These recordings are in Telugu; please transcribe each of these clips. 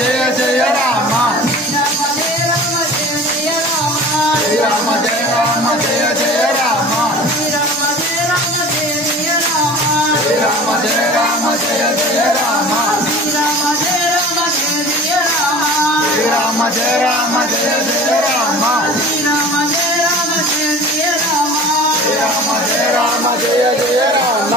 జయ జయ రామ శ్రీరామ జయ రామ జయ జయ రామ శ్రీరామ జయ రామ జయ జయ రామ శ్రీరామ జయ రామ జయ జయ రామ శ్రీరామ జయ రామ జయ జయ రామ శ్రీరామ జయ రామ జయ జయ రామ శ్రీరామ జయ రామ జయ జయ రామ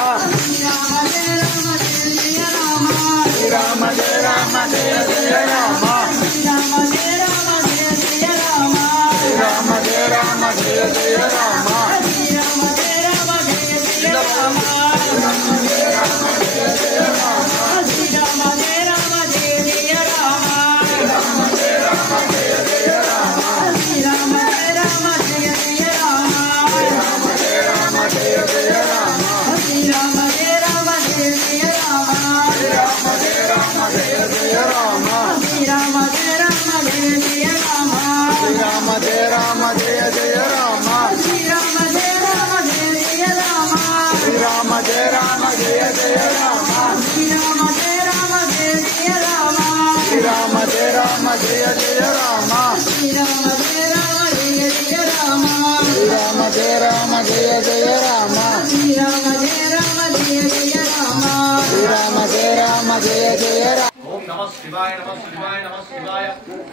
ओम नमः शिवाय नमः शिवाय नमः शिवाय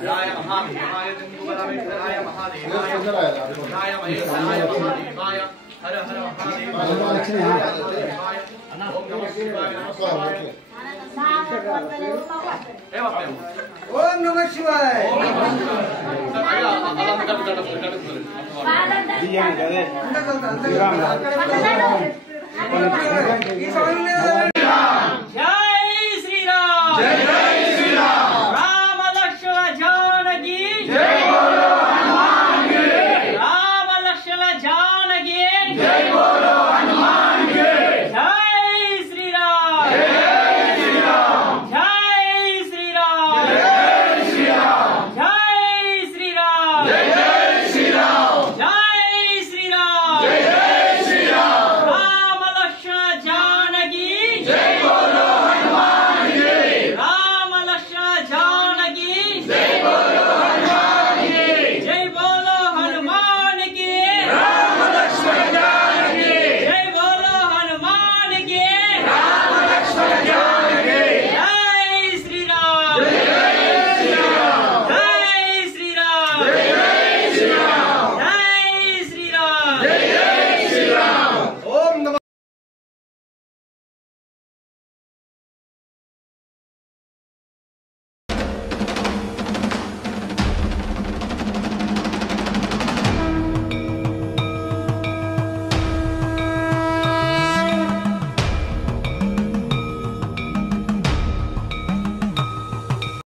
राय महादेवाय जंगुबलवेक्षराय महादेवाय रुद्राय महेशाय महादेवाय हर हर महादेव ओम नमः शिवाय नमः शिवाय ओम नमः शिवाय ओम नमः शिवाय